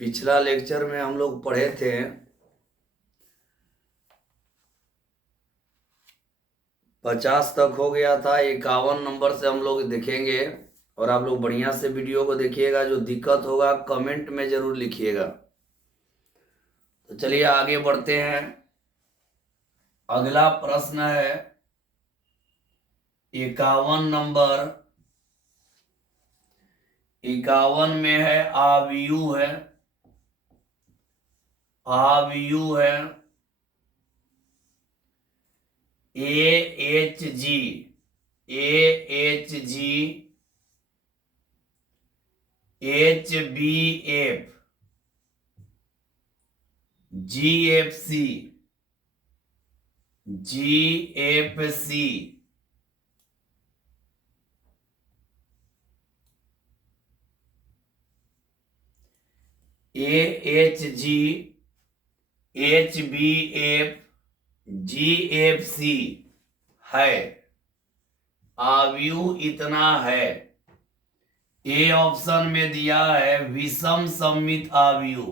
पिछला लेक्चर में हम लोग पढ़े थे 50 तक हो गया था। 51 नंबर से हम लोग देखेंगे और आप लोग बढ़िया से वीडियो को देखिएगा। जो दिक्कत होगा कमेंट में जरूर लिखिएगा। तो चलिए आगे बढ़ते हैं। अगला प्रश्न है 51 नंबर। 51 में है आव्यूह है। आव्यूह है AHG AHG HBF GFC GFC AHG HBF GFC है। आव्यूह इतना है। ए ऑप्शन में दिया है विषम सममित आव्यूह।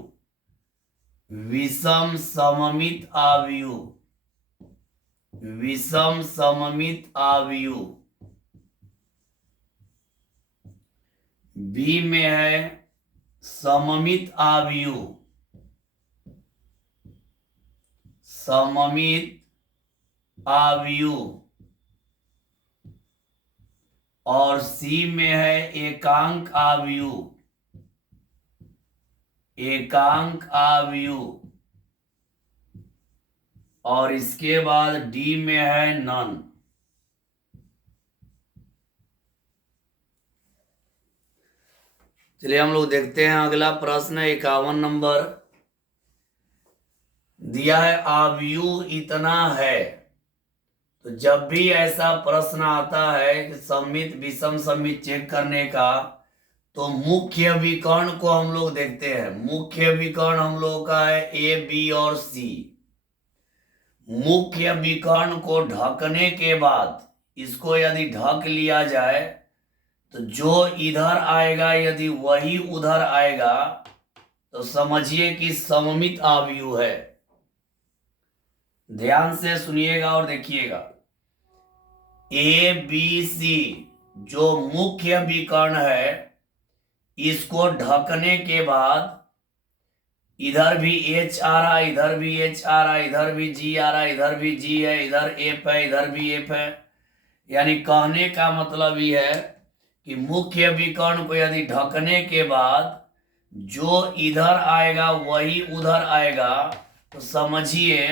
विषम सममित आव्यूह। विषम सममित आव्यूह। बी में है सममित आव्यूह। सममित आव्यूह। और सी में है एकांक आव्यूह। एकांक आव्यूह। और इसके बाद डी में है नन। चलिए हम लोग देखते हैं अगला प्रश्न 51 नंबर। दिया है आव्यूह इतना है। तो जब भी ऐसा प्रश्न आता है कि सममित विषम सममित चेक करने का, तो मुख्य विकर्ण को हम लोग देखते हैं। मुख्य विकर्ण हम लोग का है ए बी और सी। मुख्य विकर्ण को ढकने के बाद इसको यदि ढक लिया जाए तो जो इधर आएगा यदि वही उधर आएगा तो समझिए कि सममित आव्यूह है। ध्यान से सुनिएगा और देखिएगा। ए बी सी जो मुख्य विकर्ण है, इसको ढकने के बाद इधर भी एच आ रहा, इधर भी एच आ रहा, इधर भी जी आ रहा, इधर भी जी है, इधर एफ है, इधर भी एफ है। यानी कहने का मतलब ये है कि मुख्य विकर्ण को यदि ढकने के बाद जो इधर आएगा वही उधर आएगा तो समझिए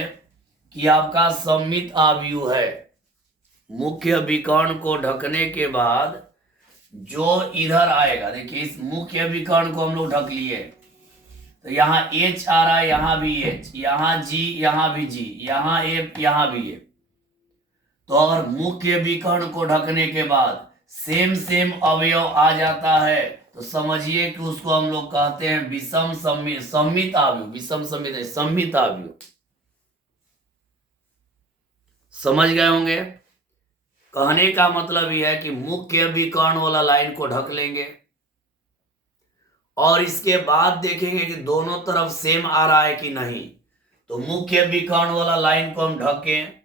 कि आपका सममित आव्यूह है। मुख्य विकर्ण को ढकने के बाद जो इधर आएगा, देखिए इस मुख्य विकर्ण को हम लोग ढक लिए तो यहाँ H आ रहा है, यहाँ भी H, यहाँ G, यहाँ भी G, यहाँ F, यहाँ भी F। तो अगर मुख्य विकर्ण को ढकने के बाद सेम सेम अवयव आ जाता है तो समझिए कि उसको हम लोग कहते हैं विषम सममित आव्यूह। विषम सममित सममित आव्यूह। समझ गए होंगे। कहने का मतलब यह है कि मुख्य विकर्ण वाला लाइन को ढक लेंगे और इसके बाद देखेंगे कि दोनों तरफ सेम आ रहा है कि नहीं। तो मुख्य विकर्ण वाला लाइन को हम ढकें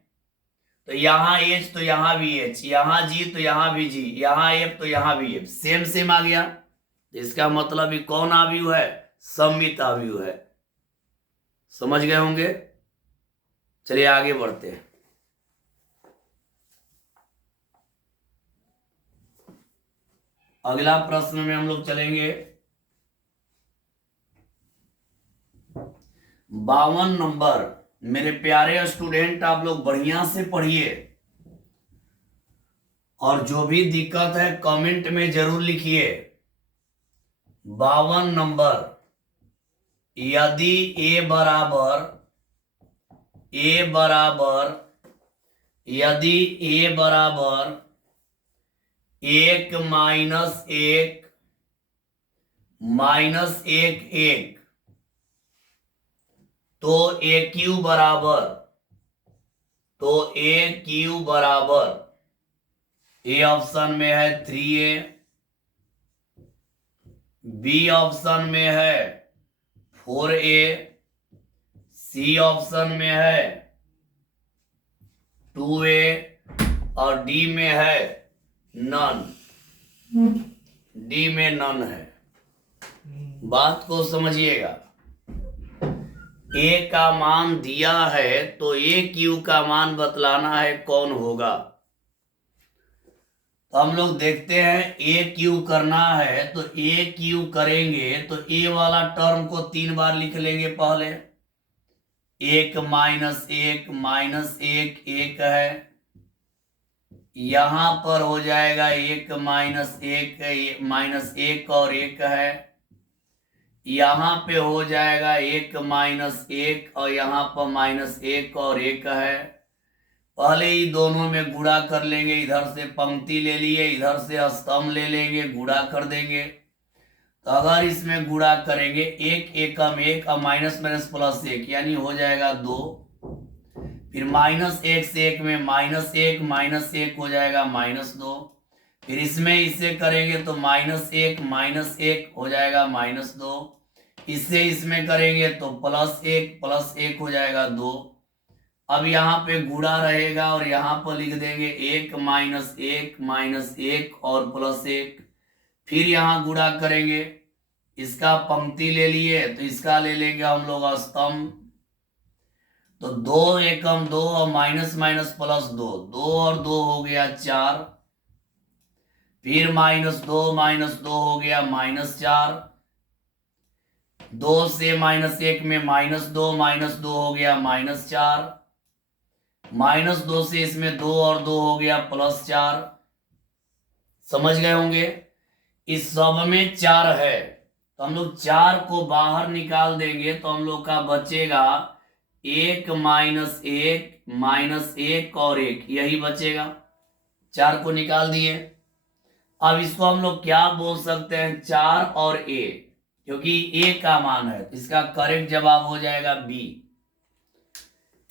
तो यहाँ H तो यहाँ भी H, यहाँ G तो यहाँ भी G, यहाँ F तो यहाँ भी F, सेम सेम आ गया। तो इसका मतलब ये कौन आव्यूह है? सममित आव्यूह है। समझ गए होंगे। चलिए आगे बढ़ते हैं। अगला प्रश्न में हम लोग चलेंगे 52 नंबर। मेरे प्यारे स्टूडेंट, आप लोग बढ़िया से पढ़िए और जो भी दिक्कत है कमेंट में जरूर लिखिए। 52 नंबर। यदि ए बराबर यदि ए बराबर 1 माइनस 1 माइनस 1 1 तो ए क्यू बराबर ए ऑप्शन में है 3a, बी ऑप्शन में है 4A, सी ऑप्शन में है 2A और डी में है नन, डी में नन है। बात को समझिएगा, ए का मान दिया है तो ए क्यू का मान बतलाना है कौन होगा। तो हम लोग देखते हैं ए क्यू करना है तो ए क्यू करेंगे तो ए वाला टर्म को 3 बार लिख लेंगे। पहले 1 माइनस 1 माइनस 1 1 है, यहां पर हो जाएगा 1 माइनस 1 माइनस 1 और 1 है, यहां पे हो जाएगा 1 माइनस 1 और यहां पर माइनस 1 और 1 है। पहले ही दोनों में गुणा कर लेंगे, इधर से पंक्ति ले लिए इधर से स्तंभ ले लेंगे, गुणा कर देंगे। तो अगर इसमें गुणा करेंगे 1 एकम 1 और माइनस माइनस प्लस 1 यानी हो जाएगा 2, फिर माइनस 1 से 1 में माइनस 1 हो जाएगा -2, फिर इसमें इसे करेंगे तो -1 हो जाएगा -2, इससे इसमें करेंगे तो +1 हो जाएगा 2। अब यहाँ पे गुणा रहेगा और यहाँ पर लिख देंगे 1 -1 और +1, फिर यहाँ गुणा करेंगे, इसका पंक्ति ले लिए तो इसका ले लेंगे हम लोग स्तंभ। तो 2 एकम 2 और माइनस माइनस प्लस 2, 2 और 2 हो गया 4, फिर -2 हो गया -4, 2 से -1 में -2 हो गया -4, -2 से इसमें 2 और 2 हो गया +4। समझ गए होंगे, इस सब में 4 है तो हम लोग 4 को बाहर निकाल देंगे तो हम लोग का बचेगा 1 -1 और 1, यही बचेगा। 4 को निकाल दिए। अब इसको हम लोग क्या बोल सकते हैं, 4 और a, क्योंकि a का मान है तो इसका करेक्ट जवाब हो जाएगा b।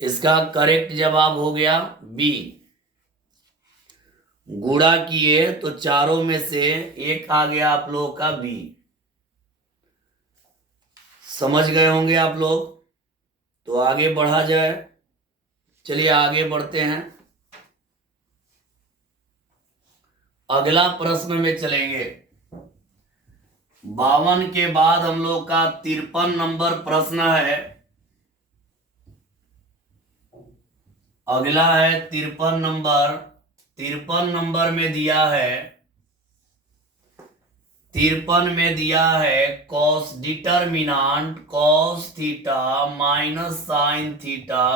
इसका करेक्ट जवाब हो गया b। गुणा किए तो चारों में से एक आ गया आप लोगों का b। समझ गए होंगे आप लोग। तो आगे बढ़ा जाए, चलिए आगे बढ़ते हैं। अगला प्रश्न में चलेंगे। 52 के बाद हम लोग का 53 नंबर प्रश्न है। अगला है 53 नंबर। 53 नंबर में दिया है, 53 में दिया है cos determinant cos theta minus sine theta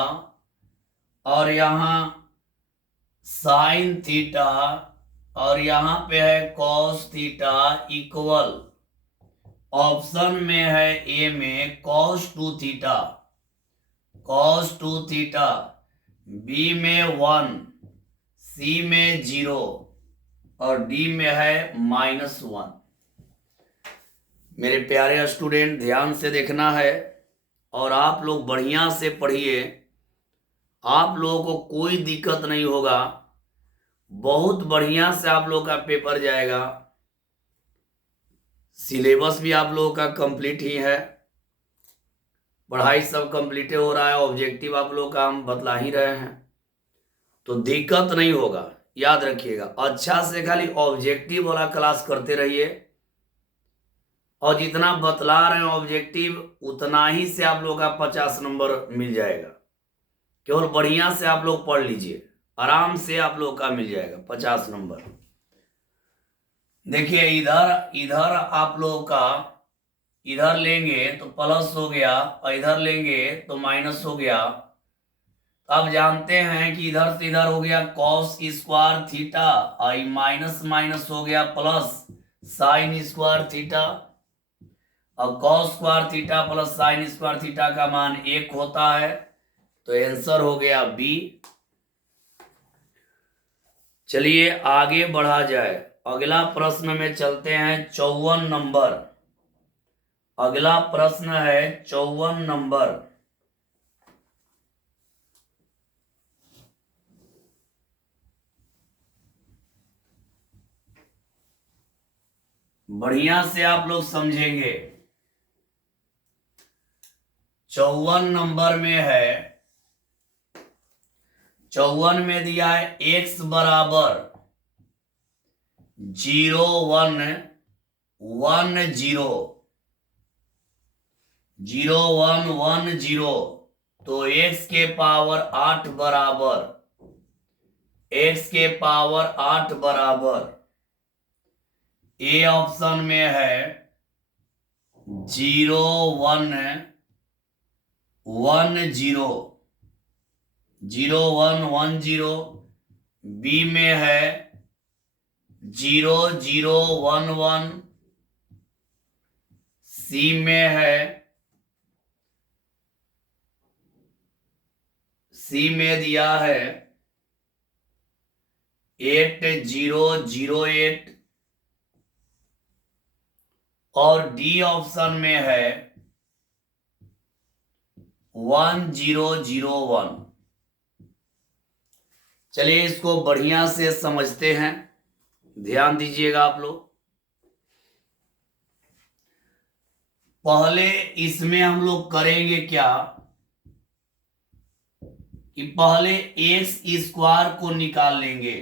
और यहां साइन थीटा और यहां पे है कॉस थीटा इक्वल, ऑप्शन में है ए में cos 2 theta, cos 2 theta, B में 1, सी में 0 और डी में है -1। मेरे प्यारे स्टूडेंट ध्यान से देखना है और आप लोग बढ़िया से पढ़िए, आप लोगों को कोई दिक्कत नहीं होगा, बहुत बढ़िया से आप लोग का पेपर जाएगा। सिलेबस भी आप लोगों का कंप्लीट ही है, पढ़ाई सब कंप्लीट हो रहा है, ऑब्जेक्टिव आप लोग का हम बतला ही रहे हैं, तो दिक्कत नहीं होगा। याद रखिएगा, अच्छा से खाली ऑब्जेक्टिव वाला क्लास करते रहिए और जितना बतला रहे हैं ऑब्जेक्टिव उतना ही से आप लोग का 50 नंबर मिल जाएगा। केवल बढ़िया से आप लोग पढ़ लीजिए, आराम से आप लोग का मिल जाएगा 50 नंबर। देखिए इधर आप लोग का इधर लेंगे तो प्लस हो गया और इधर लेंगे तो माइनस हो गया। अब जानते हैं कि इधर से इधर हो गया कॉस स्क्वायर थीटा और माइनस माइनस हो गया प्लस साइन स्क्वायर थीटा। अब cos square theta plus sine square theta का मान 1 होता है, तो आंसर हो गया बी। चलिए आगे बढ़ा जाए, अगला प्रश्न में चलते हैं। 54 नंबर, अगला प्रश्न है 54 नंबर। बढ़िया से आप लोग समझेंगे। 54 नंबर में है, 54 में दिया है x बराबर 0 1 1 0 0 1 1 0, तो x के पावर 8 बराबर, x के पावर 8 बराबर ए ऑप्शन में है 0 1 1 0 0 1 1 0, बी में है 0 0 1 1, सी में है, सी में दिया है 8 0 0 8, और डी ऑप्शन में है 1 0 0 1। चलिए इसको बढ़िया से समझते हैं, ध्यान दीजिएगा आप लोग। पहले इसमें हम लोग करेंगे क्या कि पहले एक्स स्क्वायर को निकाल लेंगे,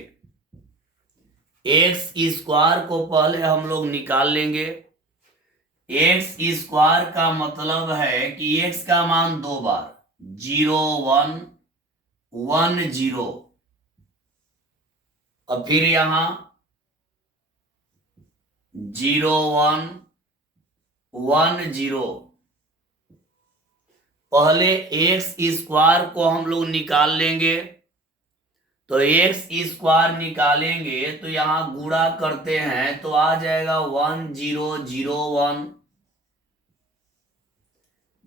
एक्स स्क्वायर को पहले हम लोग निकाल लेंगे। एक्स स्क्वायर का मतलब है कि एक्स का मान 2 बार 0 1 1 0, और फिर यहां 0 1 1 0। पहले एक्स स्क्वायर को हम लोग निकाल लेंगे, तो एक्स स्क्वायर निकालेंगे तो यहां गुणा करते हैं तो आ जाएगा 1 0 0 1।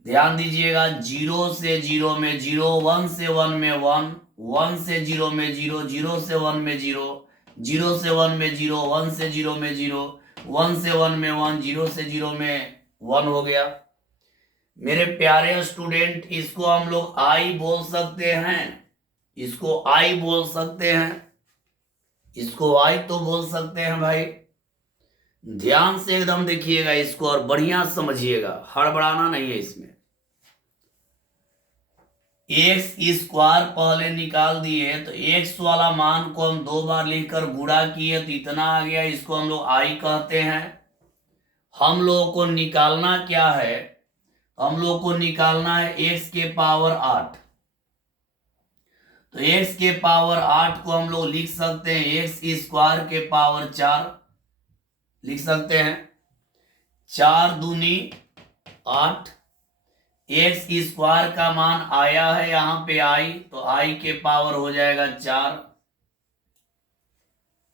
ध्यान दीजिएगा, 0 से 0 में 0, 1 से 1 में 1, 1 से 0 में 0, 0 से 1 में 0, 0 से 1 में 0, 1 से 0 में 0, 1 से 1 में 1, 0 से 0 में 1 हो गया। मेरे प्यारे स्टूडेंट, इसको हम लोग आई बोल सकते हैं, इसको आई बोल सकते हैं, इसको आई तो बोल सकते हैं भाई। ध्यान से एकदम देखिएगा इसको और बढ़िया समझिएगा, हड़बड़ाना नहीं है इसमें। एक्स स्क्वायर पहले निकाल दिए तो एक्स वाला मान को हम 2 बार लिखकर गुणा किए तो इतना आ गया, इसको हम लोग आई कहते हैं। हम लोगों को निकालना क्या है, हम लोग को निकालना है एक्स के पावर 8। तो एक्स के पावर 8 को हम लोग लिख सकते हैं एक्स स्क्वायर के पावर 4 लिख सकते हैं, 4 दूनी 8। एक्स स्क्वायर का मान आया है यहां पे आई, तो आई के पावर हो जाएगा 4।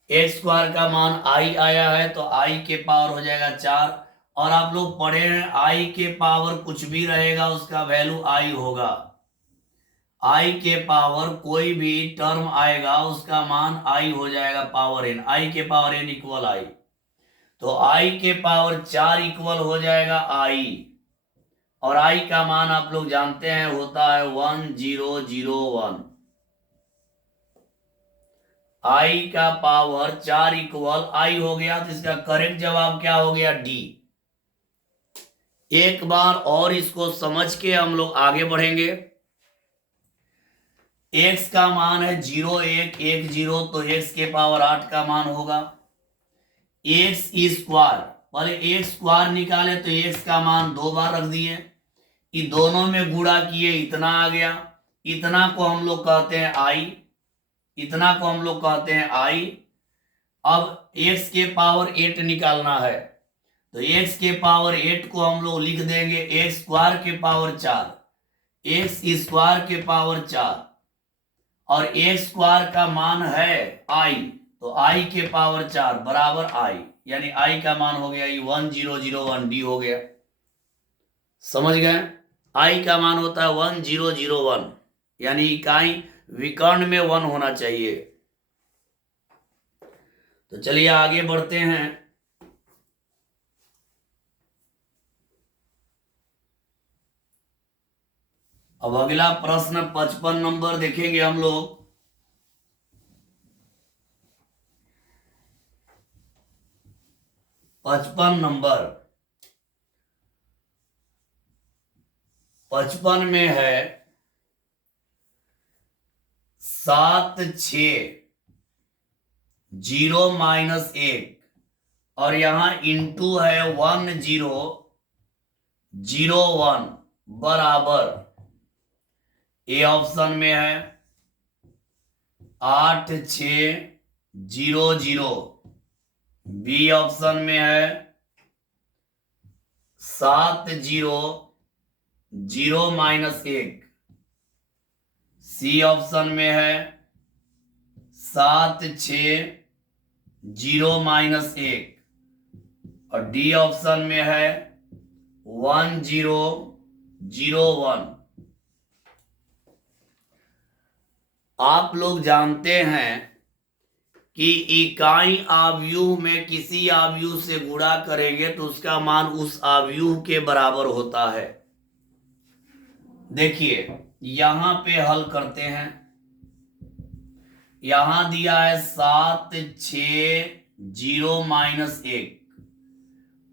एक्स स्क्वायर का मान आई आया है तो आई के पावर हो जाएगा 4। और आप लोग पढ़े हैं आई के पावर कुछ भी रहेगा उसका वैल्यू आई होगा। आई के पावर कोई भी टर्म आएगा उसका मान आई हो जाएगा पावर एन, आई के पावर एन इक्वल आई। तो आई के पावर 4 इक्वल हो जाएगा आई, और आई का मान आप लोग जानते हैं होता है 1 0 0 1। आई का पावर 4 इक्वल आई हो गया, तो इसका करेक्ट जवाब क्या हो गया, डी। एक बार और इसको समझ के हम लोग आगे बढ़ेंगे। x का मान है 0 1 1 0, तो x के पावर 8 का मान होगा। एक्स स्क्वायर, पहले एक्स स्क्वायर निकाले तो x का मान 2 बार रख दिए, ये दोनों में गुणा किए इतना आ गया, इतना को हम लोग कहते हैं आई, इतना को हम लोग कहते हैं आई। अब x के पावर 8 निकालना है, तो x के पावर 8 को हम लोग लिख देंगे एक्स स्क्वायर के पावर 4, एक्स स्क्वायर के पावर 4, और एक्स स्क्वायर का मान है आई, तो आई के पावर 4 बराबर आई, यानी आई का मान हो गया 1 0 0 1, डी हो गया। समझ गए, आई का मान होता है 1 0 0 1, यानी इकाई विकर्ण में 1 होना चाहिए। तो चलिए आगे बढ़ते हैं। अब अगला प्रश्न 55 नंबर देखेंगे हम लोग। 55 नंबर, 55 में है 7 6 0 माइनस 1 और यहां इंटू है 1 0 0 1 बराबर ए ऑप्शन में है 8 6 0 0, बी ऑप्शन में है 7 0 0 माइनस 1, सी ऑप्शन में है 7 6 0 माइनस 1 और डी ऑप्शन में है 1 0 0 1। आप लोग जानते हैं कि इकाई आव्यूह में किसी आव्यूह से गुणा करेंगे तो उसका मान उस आव्यूह के बराबर होता है। देखिए यहां पे हल करते हैं। यहां दिया है 7 6 0 माइनस 1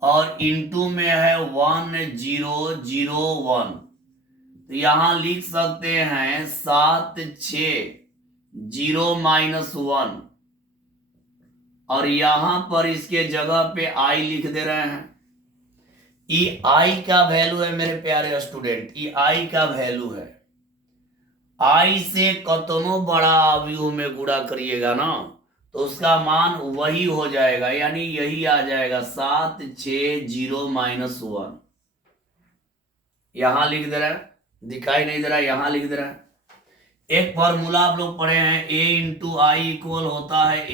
और इंटू में है 1 0 0 1। तो यहां लिख सकते हैं 7 6 0 माइनस 1 और यहां पर इसके जगह पे आई लिख दे रहे हैं। ई आई का वैल्यू है मेरे प्यारे स्टूडेंट, ई आई का वैल्यू है। आई से कतनो बड़ा आव्यूह में गुणा करिएगा ना तो उसका मान वही हो जाएगा, यानी यही आ जाएगा 7 6 0 माइनस 1। यहां लिख दे रहा है, दिखाई नहीं दे रहा, यहां लिख दे रहा है। एक फॉर्मूला आप लोग पढ़े हैं, ए इंटू आई इक्वल होता है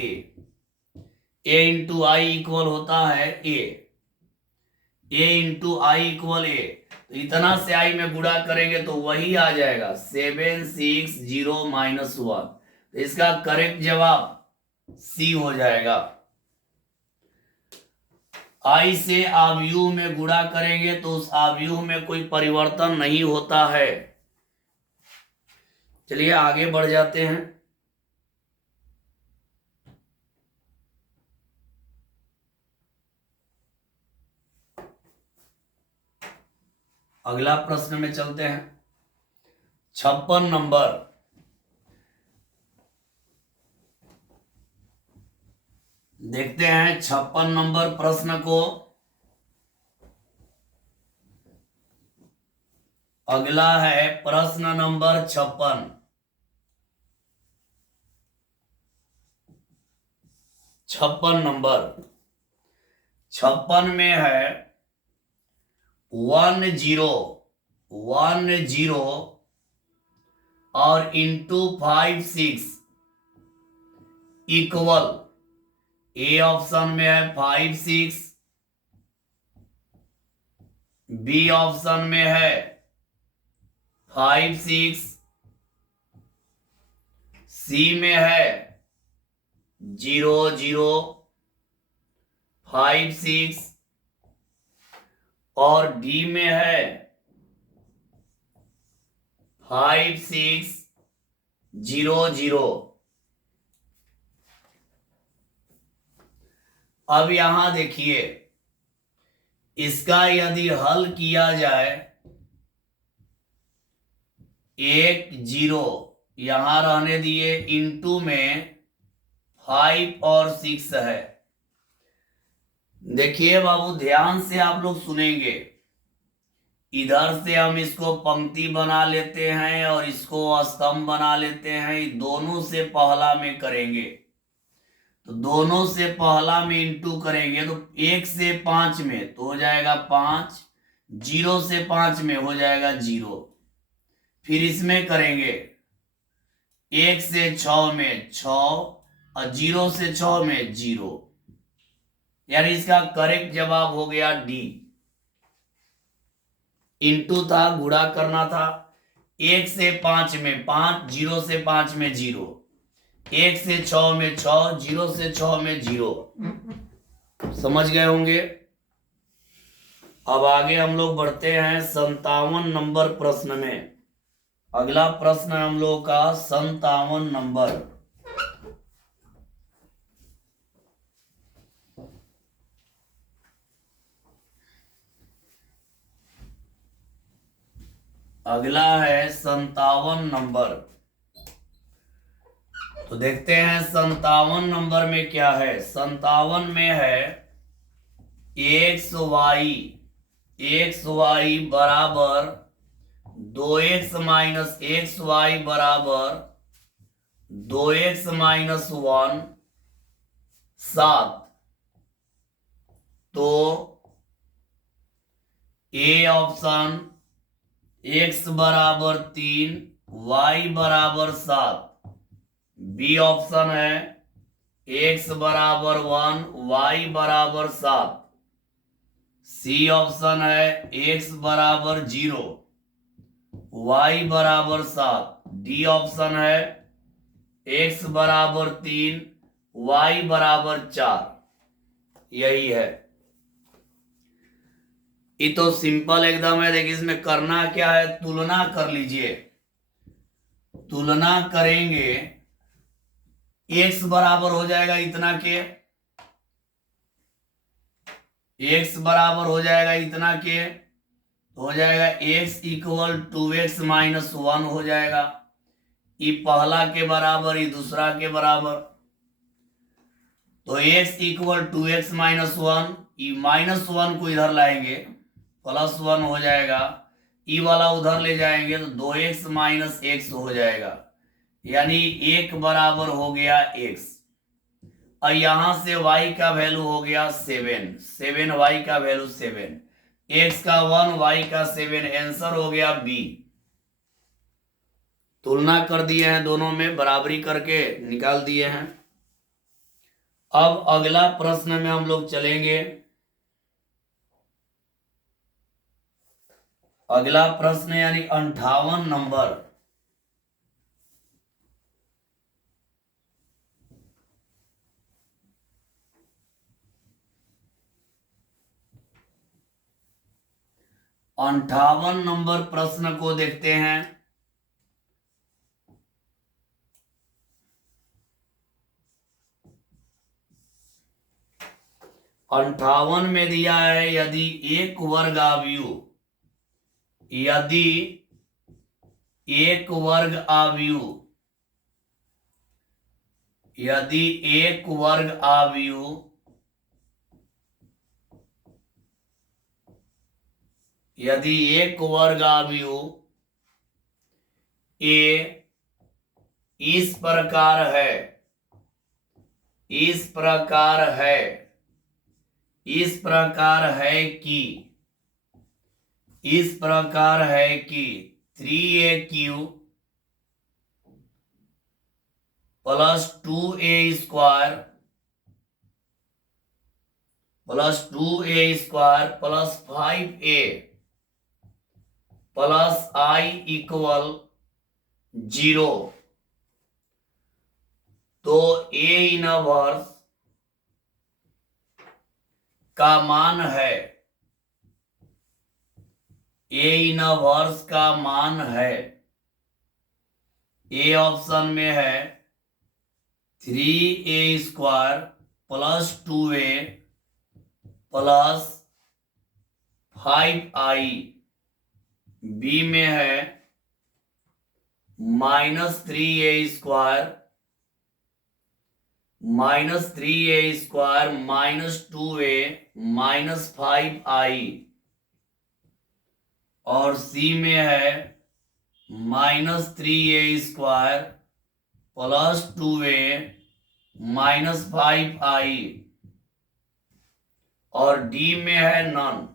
ए इंटू आई इक्वल होता है ए इंटू आई इक्वल ए। तो इतना से आई में गुणा करेंगे तो वही आ जाएगा 7 6 0 माइनस 1। तो इसका करेक्ट जवाब सी हो जाएगा। आई से आव्यूह में गुणा करेंगे तो उस आव्यूह में कोई परिवर्तन नहीं होता है। चलिए आगे बढ़ जाते हैं। अगला प्रश्न में चलते हैं। 56 नंबर, देखते हैं 56 नंबर प्रश्न को। अगला है प्रश्न नंबर 56। 56 नंबर, 56 में है 1 0 1 0 और इंटू 5 6 इक्वल, ए ऑप्शन में है 5 6, बी ऑप्शन में है 5 6, सी में है 0 0 5 6 और डी में है 5 6 0 0। अब यहां देखिए, इसका यदि हल किया जाए, 1 0 यहां रहने दिए, इंटू में 5 और 6 है। देखिए बाबू ध्यान से आप लोग सुनेंगे। इधर से हम इसको पंक्ति बना लेते हैं और इसको स्तंभ बना लेते हैं। दोनों से पहला में करेंगे तो दोनों से पहला में इंटू करेंगे तो 1 से 5 में तो हो जाएगा 5, 0 से 5 में हो जाएगा 0। फिर इसमें करेंगे 1 से 6 में 6 और 0 से 6 में 0, यानी इसका करेक्ट जवाब हो गया डी। इंटू था, गुणा करना था। 1 से 5 में 5, 0 से 5 में 0, 1 से 6 में 6, 0 से 6 में 0। समझ गए होंगे। अब आगे हम लोग बढ़ते हैं 57 नंबर प्रश्न में। अगला प्रश्न हम लोग का 57 नंबर। अगला है 57 नंबर। तो देखते हैं 57 नंबर में क्या है। 57 में है एक्स वाई बराबर 2x-xy बराबर 2x-1 7। तो ए ऑप्शन x बराबर 3 y बराबर 7, बी ऑप्शन है x बराबर 1 y बराबर 7, सी ऑप्शन है x बराबर 0 y बराबर 7, डी ऑप्शन है x बराबर 3 y बराबर 4। यही है। ये तो सिंपल एकदम है। देखिए इसमें करना क्या है, तुलना कर लीजिए। तुलना करेंगे, x बराबर हो जाएगा इतना के, x बराबर हो जाएगा इतना के, हो जाएगा x इक्वल 2x-1 हो जाएगा। ये पहला के बराबर, ये दूसरा के बराबर। तो x इक्वल 2x-1, ये -1 को इधर लाएंगे, +1 हो जाएगा। ई वाला उधर ले जाएंगे तो 2x-x हो जाएगा, यानी 1 बराबर हो गया x। और यहां से y का वैल्यू हो गया 7 y का वैल्यू 7, x का 1 y का 7, आंसर हो गया बी। तुलना कर दिए हैं, दोनों में बराबरी करके निकाल दिए हैं। अब अगला प्रश्न में हम लोग चलेंगे। अगला प्रश्न यानी 58 नंबर। अंठावन नंबर प्रश्न को देखते हैं। अंठावन में दिया है यदि एक वर्ग आव्यूह, यदि एक वर्ग आव्यूह, यदि एक वर्ग आव्यूह यदि एक वर्ग आव्यूह ए इस प्रकार है, इस प्रकार है, इस प्रकार है कि, इस प्रकार है कि 3a³ plus 2a² plus 2a² plus 5a plus i equal 0, तो a इनवर्स का मान है, a इनवर्स का मान है, ए ऑप्शन में है 3a² plus 2a plus 5i, B में है -3a² minus 2a minus 5i, और सी में है -3a² plus 2a minus 5i, और डी में है नन।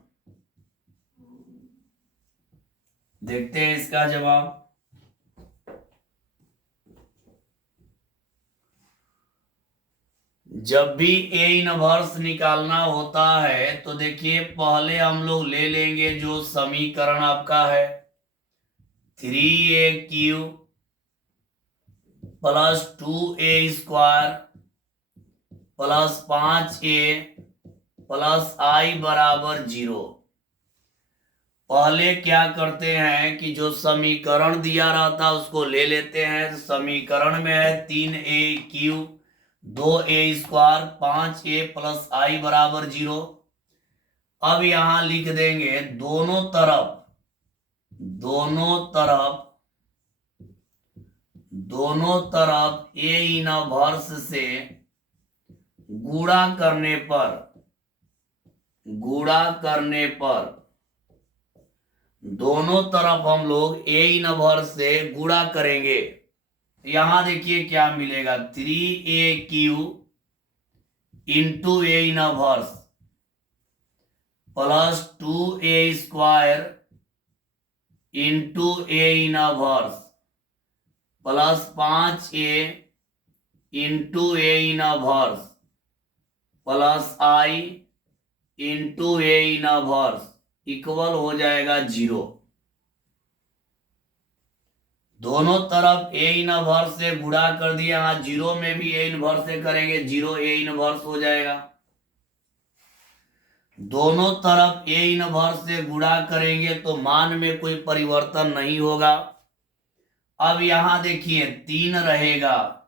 देखते हैं इसका जवाब। जब भी ए इनवर्स निकालना होता है तो देखिए पहले हम लोग ले लेंगे जो समीकरण आपका है 3a³ plus 2a² plus 5a plus i बराबर 0। पहले क्या करते हैं कि जो समीकरण दिया रहता उसको ले लेते हैं। तो समीकरण में है 3a³ 2a² 5a plus i बराबर 0। अब यहां लिख देंगे दोनों तरफ दोनों तरफ ए इनवर्स से गुणा करने पर दोनों तरफ हम लोग ए इनवर्स से गुणा करेंगे। यहां देखिए क्या मिलेगा, 3AQ into A inverse plus 2A² into A inverse plus 5A into A inverse plus I into A inverse equal हो जाएगा 0। दोनों तरफ ए इनवर्स से गुणा कर दिया, यहाँ 0 में भी ए इनवर्स से करेंगे, 0 ए इनवर्स हो जाएगा। दोनों तरफ ए इनवर्स से गुणा करेंगे तो मान में कोई परिवर्तन नहीं होगा। अब यहां देखिए 3 रहेगा,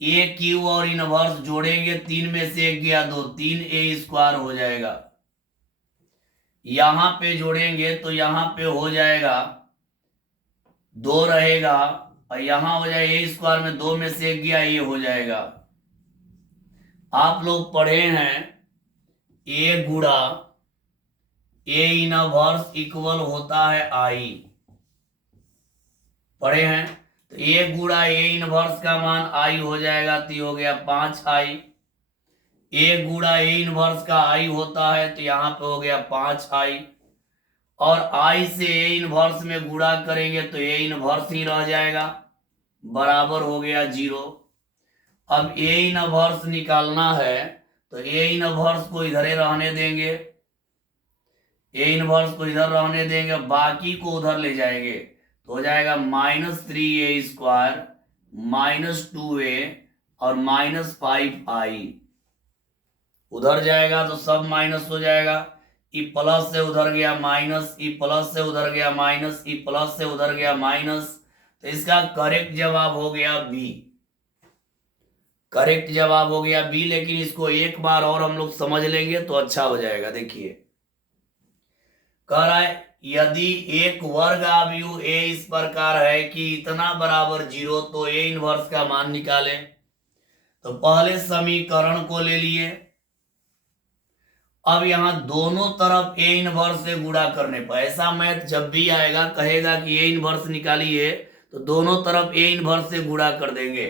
ए क्यू और इनवर्स जोड़ेंगे, 3 में से 1 गया 2, 3A² हो जाएगा। यहां पे जोड़ेंगे तो यहां पे हो जाएगा 2 रहेगा, और यहां हो जाएगा A² में 2 में से 1 गया, ये हो जाएगा। आप लोग पढ़े हैं ए गुणा ए इनवर्स इक्वल होता है I, पढ़े हैं। तो ए गुणा ए इनवर्स का मान I हो जाएगा, तो ये हो गया 5I। ए गुणा ए इनवर्स का I होता है तो यहाँ पे हो गया 5I, और I से ए इनवर्स में गुणा करेंगे तो ए इनवर्स ही रह जाएगा, बराबर हो गया 0। अब ए इनवर्स निकालना है तो ए इनवर्स को इधर ही रहने देंगे, ए इनवर्स को इधर रहने देंगे, बाकी को उधर ले जाएंगे तो हो जाएगा -3A² -2A और -5I। उधर जाएगा तो सब माइनस हो जाएगा, ई प्लस से उधर गया माइनस, ई प्लस से उधर गया माइनस, ई प्लस से उधर गया माइनस। तो इसका करेक्ट जवाब हो गया बी, करेक्ट जवाब हो गया बी। लेकिन इसको एक बार और हम लोग समझ लेंगे तो अच्छा हो जाएगा। देखिए कह रहा है यदि एक वर्ग अवयव ए इस प्रकार है कि इतना बराबर 0 तो ए इनवर्स का मान निकालें। तो पहले समीकरण को ले लिए, अब यहां दोनों तरफ ए इनवर्स से गुणा करने पर, ऐसा मैथ जब भी आएगा कहेगा कि ए इनवर्स निकालिए तो दोनों तरफ ए इनवर्स से गुणा कर देंगे।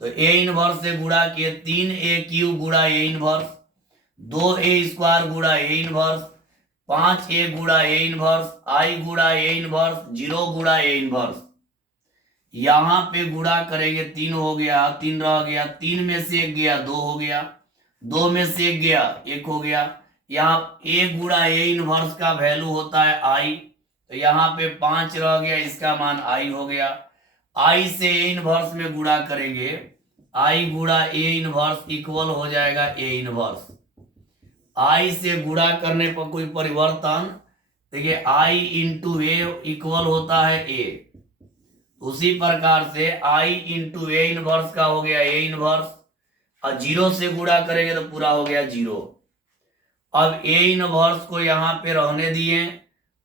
तो ए इनवर्स से गुणा किए, 3AQ गुणा ए इनवर्स, 2A² गुणा ए इनवर्स, 5A गुणा ए इनवर्स, I गुणा ए इनवर्स, 0 गुणा ए इनवर्स। यहां पे गुणा करेंगे, 3 हो गया, 3 रह गया, 3 में से 1 गया 2 हो गया, 2 में से 1 गया 1 हो गया। यहाँ ए गुणा ए इनवर्स का वैल्यू होता है I, तो यहाँ पे 5 रह गया, इसका मान I हो गया। I से ए इनवर्स में गुणा करेंगे, I गुणा ए इनवर्स इक्वल हो जाएगा ए इनवर्स। I से गुणा करने पर कोई परिवर्तन, देखिए I इंटू ए इक्वल होता है ए, उसी प्रकार से I इंटू ए इनवर्स का हो गया ए इनवर्स, और 0 से गुणा करेंगे तो पूरा हो गया 0। अब ए इनवर्स को यहाँ पे रहने दिए,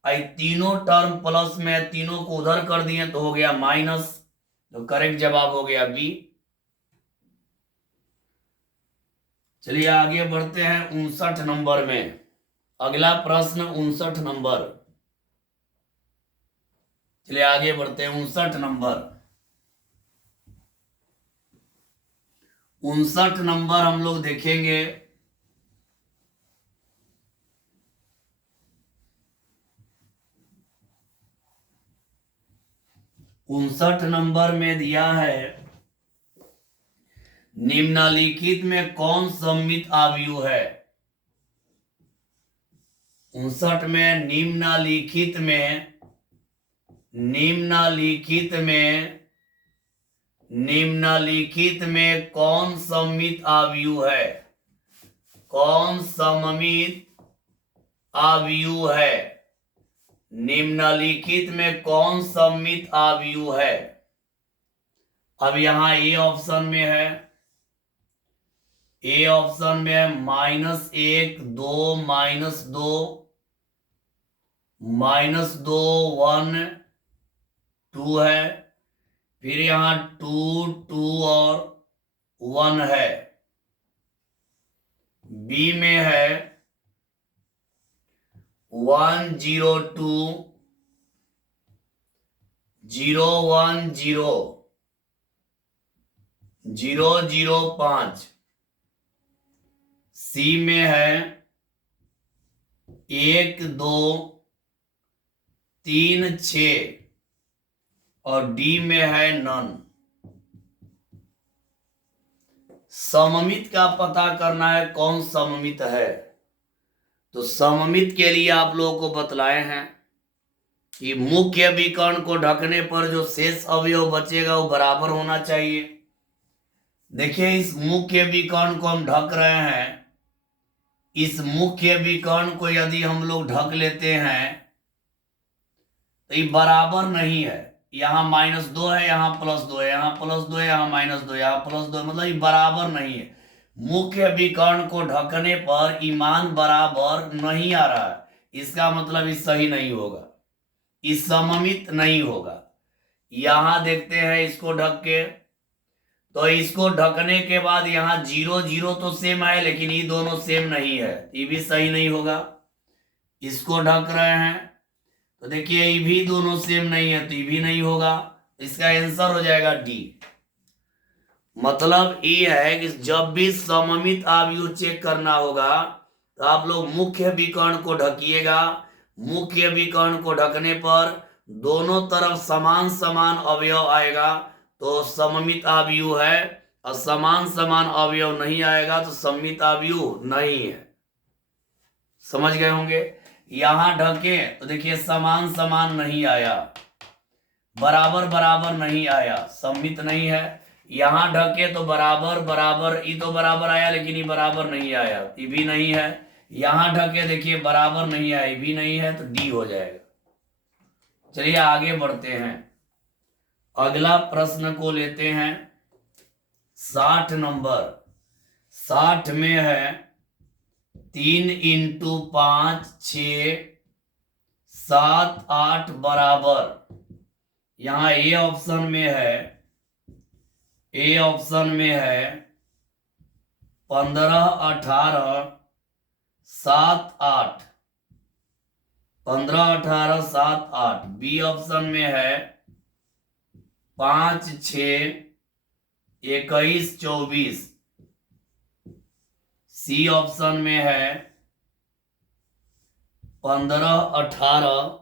तीनों टर्म प्लस में, तीनों को उधर कर दिए तो हो गया माइनस, तो करेक्ट जवाब हो गया बी। चलिए आगे बढ़ते हैं 59 नंबर में। अगला प्रश्न 59 नंबर, चलिए आगे बढ़ते हैं 59 नंबर। 59 नंबर हम लोग देखेंगे, उनसठ नंबर में दिया है निम्नलिखित में कौन सममित अवयव है। 59 में निम्नलिखित में कौन सममित अवयव है, कौन सममित अवयव है, निम्नलिखित में कौन सममित अवयव है। अब यहां ए ऑप्शन में है, ए ऑप्शन में है -1 2 -2 -2 1 2 है, फिर यहां 2 2 और 1 है। बी में है 1 0 2 0 1 0 0 0 5। सी में है 1 2 3 6 और डी में है नन। सममित का पता करना है, कौन सममित है। तो सममित के लिए आप लोगों को बतलाए हैं कि मुख्य विकर्ण को ढकने पर जो शेष अवयव बचेगा वो बराबर होना चाहिए। देखिए, इस मुख्य विकर्ण को हम ढक रहे हैं। इस मुख्य विकर्ण को यदि हम लोग ढक लेते हैं तो ये बराबर नहीं है। यहाँ -2 है, यहाँ +2 है, यहाँ +2 है, यहाँ -2, यहाँ +2, मतलब ये बराबर नहीं है। मुख्य विकर्ण को ढकने पर ईमान बराबर नहीं आ रहा है, इसका मतलब ये सही नहीं होगा, ये सममित नहीं होगा। यहां देखते हैं इसको ढक के, तो इसको ढकने के बाद यहाँ 0 0 तो सेम है, लेकिन ये दोनों सेम नहीं है, ये भी सही नहीं होगा। इसको ढक रहे हैं तो देखिए ये भी दोनों सेम नहीं है, तो ये भी नहीं होगा। इसका आंसर हो जाएगा डी। मतलब ये है कि जब भी सममित अवयव चेक करना होगा तो आप लोग मुख्य विकर्ण को ढकिएगा। मुख्य विकर्ण को ढकने पर दोनों तरफ समान समान अवयव आएगा तो सममित अवयव है, और समान समान अवयव नहीं आएगा तो सममित अवयव नहीं है। समझ गए होंगे। यहां ढके तो देखिए समान समान नहीं आया, बराबर बराबर नहीं आया, सममित नहीं है। यहां ढके तो बराबर बराबर, ये तो बराबर आया लेकिन ये बराबर नहीं आया, ये भी नहीं है। यहां ढके देखिए बराबर नहीं आया, ये भी नहीं है, तो डी हो जाएगा। चलिए आगे बढ़ते हैं, अगला प्रश्न को लेते हैं। 60 नंबर। 60 में है 3 × 5 6 7 8 बराबर। यहां ए ऑप्शन में है 15 18 7 8, 15 18 7 8। बी ऑप्शन में है 5 6 21 24। सी ऑप्शन में है 15 18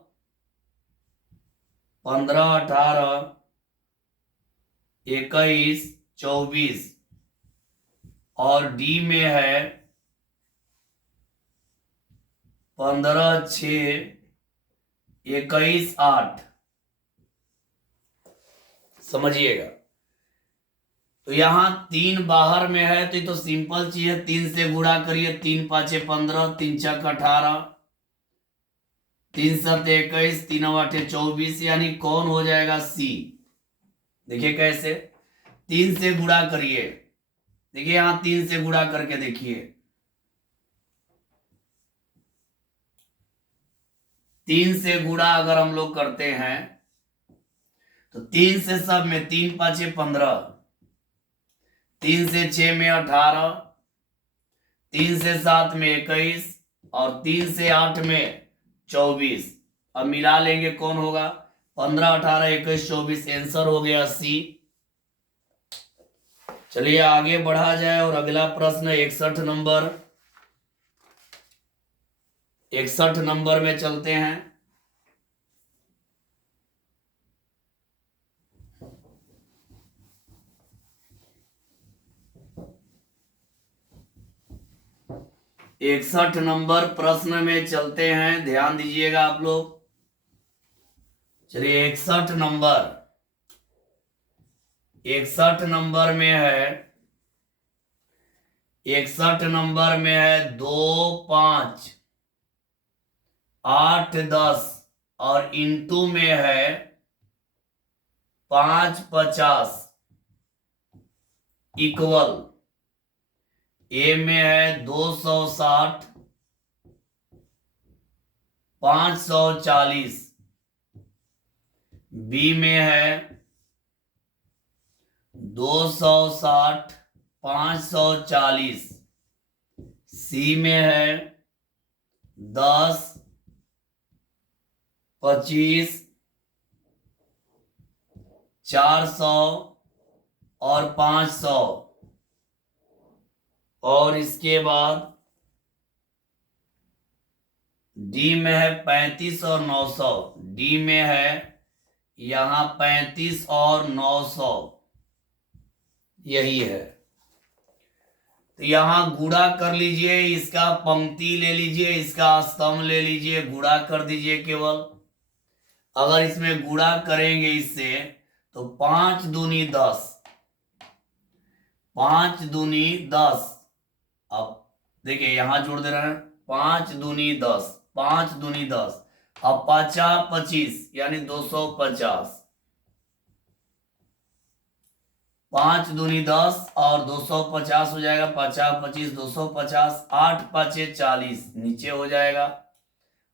21 24 और डी में है 15 6 21 8। समझिएगा, तो यहां 3 बाहर में है तो ये तो सिंपल चीज है, 3 से गुणा करिए, 3 5 15, 3 6 18, 3 7 21, 3 8 24, यानी कौन हो जाएगा सी। देखिए कैसे 3 से गुणा करिए, देखिए यहां 3 से गुणा करके देखिए, 3 से गुणा अगर हम लोग करते हैं तो 3 से सब में 3 5 15, 3 से 6 में 18, 3 से 7 में 21 और 3 से 8 में 24। अब मिला लेंगे कौन होगा, 15 18 21 24, आंसर हो गया सी। चलिए आगे बढ़ा जाए और अगला प्रश्न 61 नंबर। 61 नंबर में चलते हैं। इकसठ नंबर प्रश्न में चलते हैं, ध्यान दीजिएगा आप लोग। चलिए 61 नंबर, 61 नंबर में है 61 नंबर में है 2 5 8 10 और इंटू में है 5 50 इक्वल। ए में है 260, 540, बी में है 260 540, सी में है 10 25 400 और 500, और इसके बाद डी में है 35 और 900, डी में है यहां 35 और 900, यही है। तो यहां गुणा कर लीजिए, इसका पंक्ति ले लीजिए, इसका स्तंभ ले लीजिए, गुणा कर दीजिए केवल। अगर इसमें गुणा करेंगे इससे तो 5 दूनी 10, 5 दूनी 10। अब देखिए यहां जोड़ दे रहे हैं, 5 दूनी 10, 5 दूनी 10। अब 50 25 यानी 250, 5 दूनी 10 और 250 हो जाएगा, 50 25 250, 8 5 40 नीचे हो जाएगा,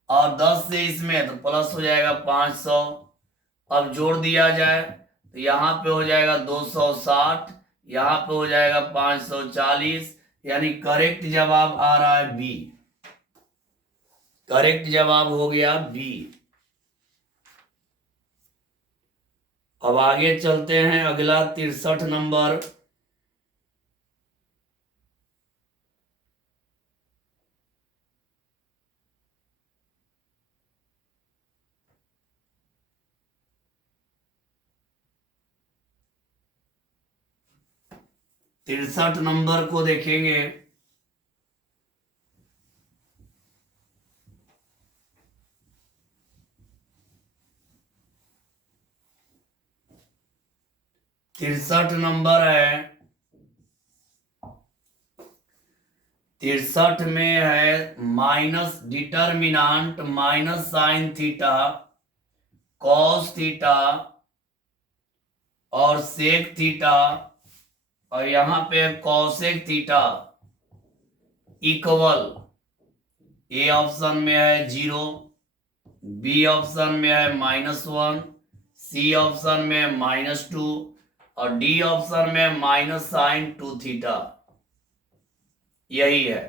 और 10 से इसमें तो प्लस हो जाएगा 500। अब जोड़ दिया जाए तो यहाँ पे हो जाएगा 260, यहाँ पे हो जाएगा 540, यानी करेक्ट जवाब आ रहा है बी। करेक्ट जवाब हो गया बी। अब आगे चलते हैं, अगला 63 नंबर। तिरसठ नंबर को देखेंगे। तिरसठ नंबर है, 63 में है minus determinant minus sine theta cos theta और सेक थीटा, और यहां पे cosec theta equal, A option में है 0, बी ऑप्शन में है -1, सी ऑप्शन में -2 और डी ऑप्शन में माइनस साइन 2 थीटा, यही है।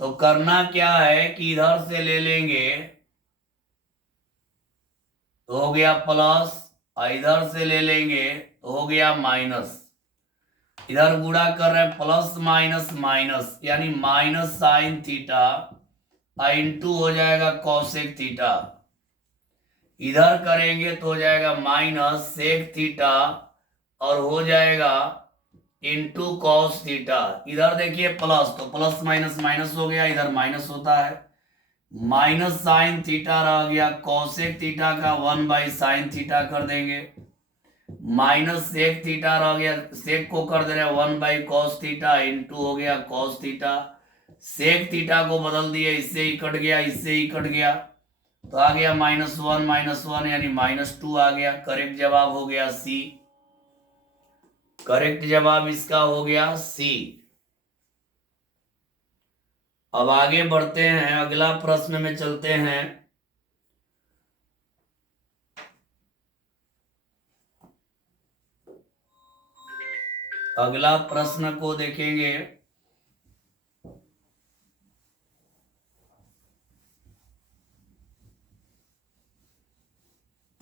तो करना क्या है कि इधर से ले लेंगे तो हो गया प्लस, और इधर से ले लेंगे तो हो गया माइनस। इधर गुणा कर रहे हैं, प्लस माइनस माइनस यानी माइनस साइन थीटा इंटू हो जाएगा कॉसेक थीटा। इधर करेंगे तो हो जाएगा माइनस सेक थीटा और हो जाएगा इंटू कॉस थीटा। इधर देखिए प्लस, तो प्लस माइनस माइनस हो गया, इधर माइनस होता है, माइनस साइन थीटा रह गया, कॉसेक थीटा का 1/साइन थीटा कर देंगे, माइनस सेक थीटा रह गया, सेक को कर दे रहे 1/कॉस थीटा इंटू हो गया कॉस थीटा। सेक थीटा को बदल दिए, इससे ही कट गया, इससे ही कट गया, तो आ गया -1 यानी -2 आ गया। करेक्ट जवाब हो गया सी। करेक्ट जवाब इसका हो गया सी। अब आगे बढ़ते हैं, अगला प्रश्न में चलते हैं। अगला प्रश्न को देखेंगे।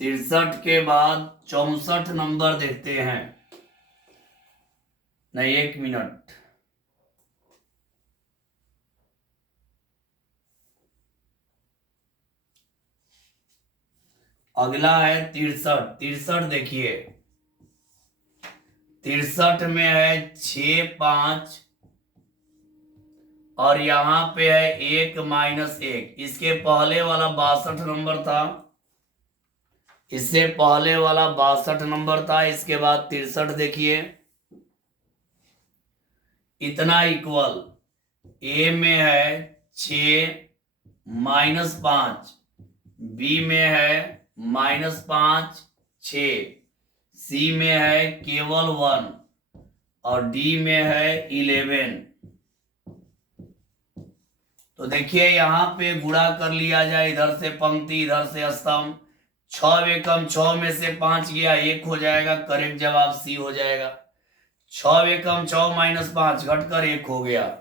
तिरसठ के बाद 64 नंबर देखते हैं। नहीं, 1 मिनट। अगला है 63। 63 देखिए, 63 में है 6 5 और यहां पे है 1 -1। इसके पहले वाला 62 नंबर था, इससे पहले वाला 62 नंबर था, इसके बाद 63 देखिए। इतना इक्वल, ए में है 6 -5, बी में है -5 6, सी में है केवल 1 और डी में है 11। तो देखिए यहाँ पे गुणा कर लिया जाए, इधर से पंक्ति इधर से स्तंभ। 6 एकम 6 में से 5 गया 1 हो जाएगा, करेक्ट जवाब सी हो जाएगा। 6 एकम 6 माइनस 5 घटकर 1 हो गया।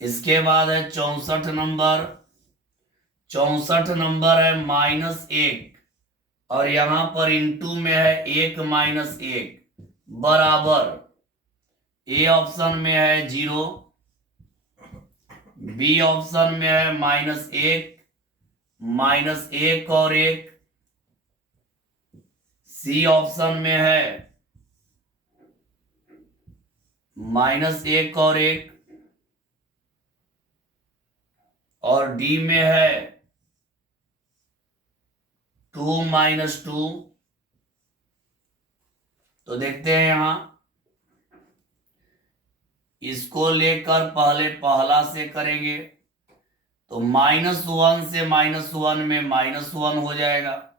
इसके बाद है 64 नंबर। 64 नंबर है -1 और यहां पर इंटू में है 1 - 1 बराबर, ए ऑप्शन में है 0, बी ऑप्शन में है -1 और 1, सी ऑप्शन में है -1 और 1 और डी में है 2 - 2। तो देखते हैं यहां, इसको लेकर पहले पहला से करेंगे तो -1 से -1 में -1 हो जाएगा।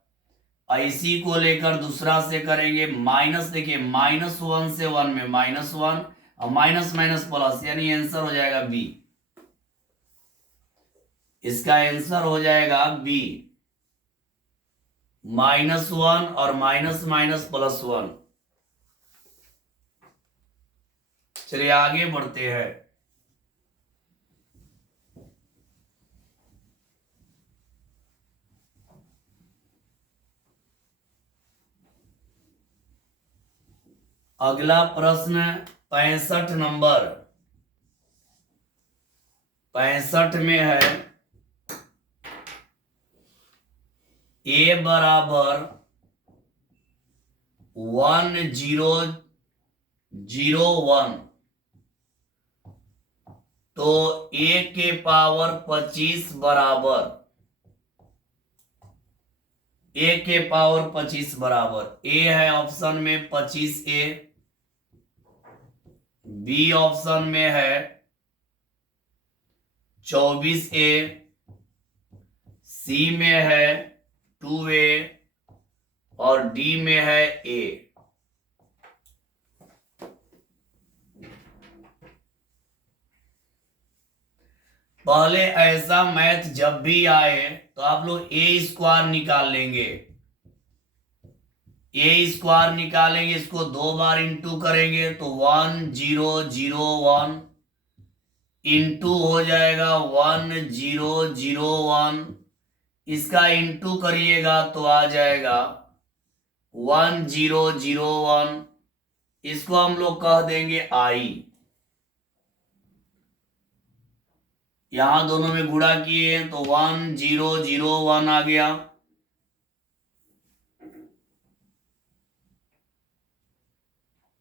इसी को लेकर दूसरा से करेंगे माइनस, देखिए -1 से 1 में -1 और माइनस माइनस प्लस, यानी आंसर हो जाएगा बी। इसका आंसर हो जाएगा बी, -1 और माइनस माइनस +1। चलिए आगे बढ़ते हैं। अगला प्रश्न 65 नंबर। 65 में है a बराबर 1001 तो a के पावर 25 बराबर, a के पावर 25 बराबर, a है ऑप्शन में 25a, बी ऑप्शन में है 24a, सी में है 2a और डी में है a। पहले ऐसा मैथ जब भी आए तो आप लोग a² निकाल लेंगे। a² निकालेंगे, इसको 2 बार इंटू करेंगे तो 1001 इंटू हो जाएगा 1001। इसका इंटू करिएगा तो आ जाएगा 1001। इसको हम लोग कह देंगे आई। यहां दोनों में गुणा किए तो 1001 आ गया।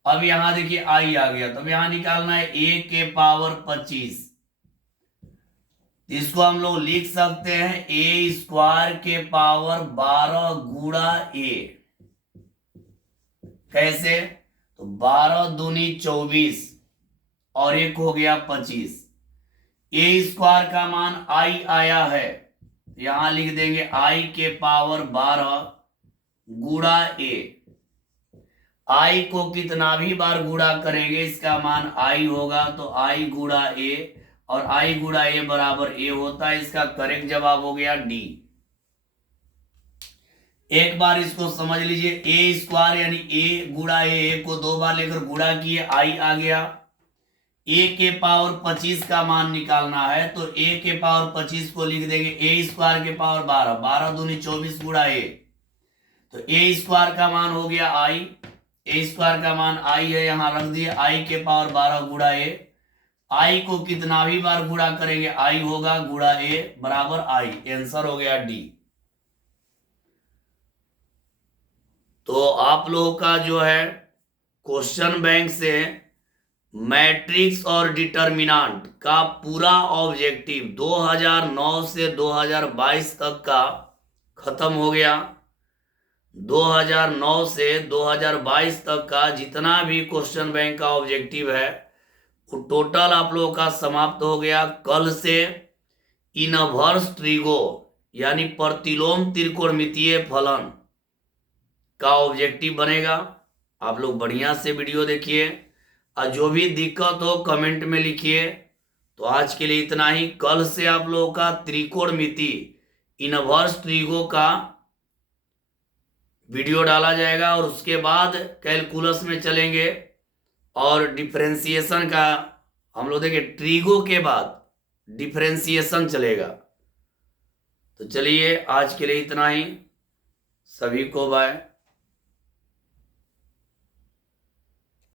अब यहां देखिए आई आ गया, तो यहां निकालना है a के पावर 25। इसको हम लोग लिख सकते हैं a² के पावर 12 गुणा a। कैसे? तो 12 दूनी 24 और 1 हो गया 25। a² का मान i आया है, यहां लिख देंगे i के पावर 12 गुणा a। i को कितना भी बार गुणा करेंगे इसका मान i होगा, तो i गुणा a और i गुणा a बराबर a होता है। इसका करेक्ट जवाब हो गया डी। एक बार इसको समझ लीजिए, a² यानी a गुणा a को 2 बार लेकर गुणा किए, i आ गया। a के पावर 25 का मान निकालना है तो a के पावर 25 को लिख देंगे a² के पावर 12, 12 दूनी 24 गुणा a, तो a² का मान हो गया i। a² का मान i है, यहां रख दिए i के पावर 12 गुणा a। i को कितना भी बार गुणा करेंगे i होगा गुणा a बराबर i। आंसर हो गया डी। तो आप लोगों का जो है क्वेश्चन बैंक से मैट्रिक्स और डिटर्मिनेंट का पूरा ऑब्जेक्टिव 2009 से 2022 तक का खत्म हो गया। 2009 से 2022 तक का जितना भी क्वेश्चन बैंक का ऑब्जेक्टिव है वो टोटल आप लोगों का समाप्त हो गया। कल से इनवर्स ट्रिगो यानी प्रतिलोम त्रिकोणमितीय फलन का ऑब्जेक्टिव बनेगा। आप लोग बढ़िया से वीडियो देखिए और जो भी दिक्कत हो कमेंट में लिखिए, तो आज के लिए इतना ही। कल से आप लोगों का त्रिकोणमिति इनवर्स ट्रीगो का वीडियो डाला जाएगा और उसके बाद कैलकुलस में चलेंगे और डिफरेंशिएशन का हम लोग देखें, ट्रीगो के बाद डिफरेंशिएशन चलेगा। तो चलिए आज के लिए इतना ही, सभी को बाय।